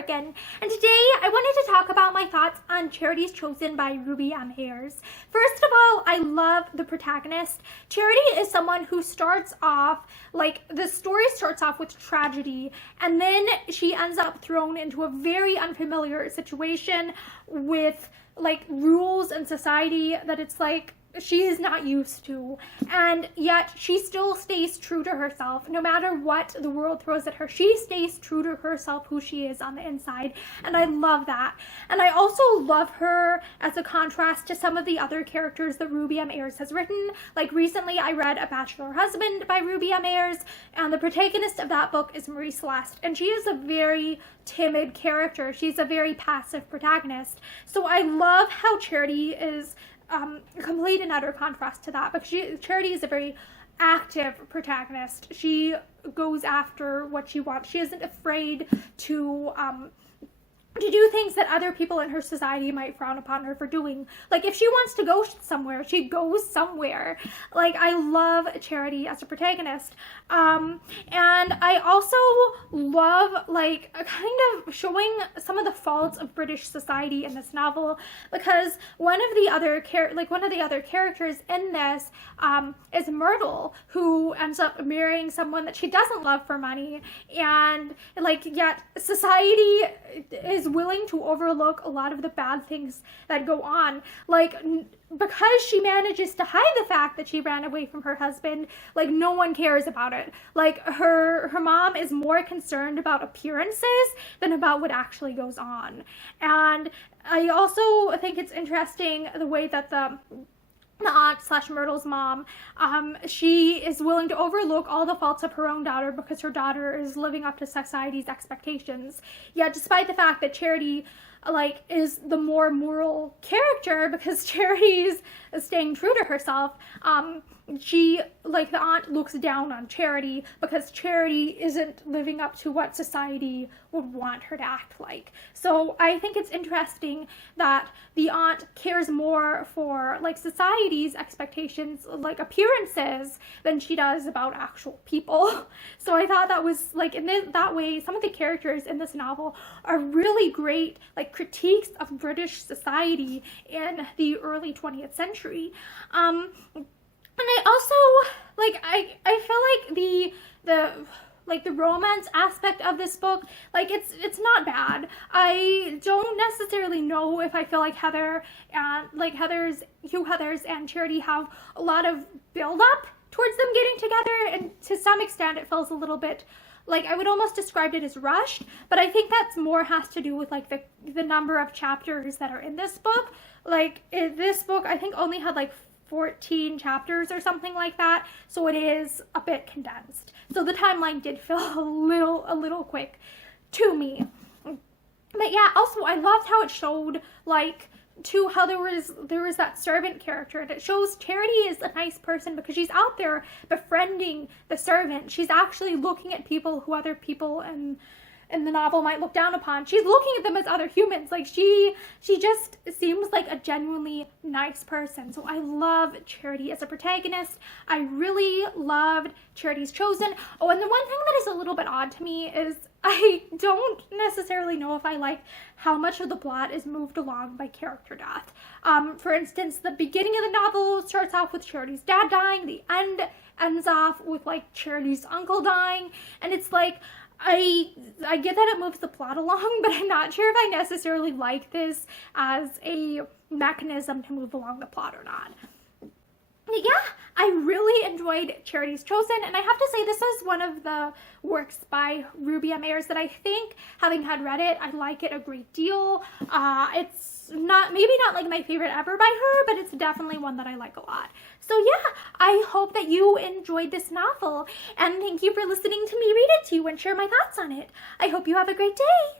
Morgan, and today I wanted to talk about my thoughts on Charity's Chosen by Ruby M. Ayres. First of all, I love the protagonist. Charity is someone who starts off, the story starts off with tragedy, and then she ends up thrown into a very unfamiliar situation with, rules and society that it's she is not used to, and yet she still stays true to herself. No matter what the world throws at her, she stays true to herself, who she is on the inside, and I love that. And I also love her as a contrast to some of the other characters that Ruby M. Ayres has written. Recently I read A Bachelor Husband by Ruby M. Ayres, and the protagonist of that book is Marie Celeste, and she is a very timid character. She's a very passive protagonist. So I love how Charity is complete and utter contrast to that, because Charity is a very active protagonist. She goes after what she wants. She isn't afraid to do things that other people in her society might frown upon her for doing. If she wants to go somewhere, she goes somewhere. I love Charity as a protagonist. And I also love, kind of showing some of the faults of British society in this novel, because one of the other characters in this is Myrtle, who ends up marrying someone that she doesn't love for money, and yet society is willing to overlook a lot of the bad things that go on. Because she manages to hide the fact that she ran away from her husband, no one cares about it. Her mom is more concerned about appearances than about what actually goes on. And I also think it's interesting the way that the aunt / Myrtle's mom, she is willing to overlook all the faults of her own daughter because her daughter is living up to society's expectations. Yet despite the fact that Charity is the more moral character, because Charity's staying true to herself, she, the aunt, looks down on Charity because Charity isn't living up to what society would want her to act like. So I think it's interesting that the aunt cares more for, society's expectations, appearances, than she does about actual people. So I thought that was, that way, some of the characters in this novel are really great, critiques of British society in the early 20th century. And I also, I feel the romance aspect of this book, it's not bad. I don't necessarily know if I feel like Heather and, Hugh Heathers and Charity have a lot of build-up towards them getting together, and to some extent it feels a little bit, I would almost describe it as rushed, but I think that's more has to do with, the number of chapters that are in this book. This book, I think, only had, 14 chapters or something like that, so it is a bit condensed. So the timeline did feel a little quick to me. But yeah, also I loved how it showed how there was that servant character, and it shows Charity is a nice person because she's out there befriending the servant. She's actually looking at people who other people in the novel might look down upon. She's looking at them as other humans. She just seems like a genuinely nice person. So I love Charity as a protagonist. I really loved Charity's Chosen. Oh, and the one thing that is a little bit odd to me is I don't necessarily know if I like how much of the plot is moved along by character death. For instance, the beginning of the novel starts off with Charity's dad dying. The end ends off with Charity's uncle dying, and it's I get that it moves the plot along, but I'm not sure if I necessarily like this as a mechanism to move along the plot or not. Yeah, I really enjoyed Charity's Chosen, and I have to say this is one of the works by Ruby M. Ayres that I think, having had read it, I like it a great deal. It's maybe not my favorite ever by her, but it's definitely one that I like a lot. So yeah, I hope that you enjoyed this novel, and thank you for listening to me read it to you and share my thoughts on it. I hope you have a great day.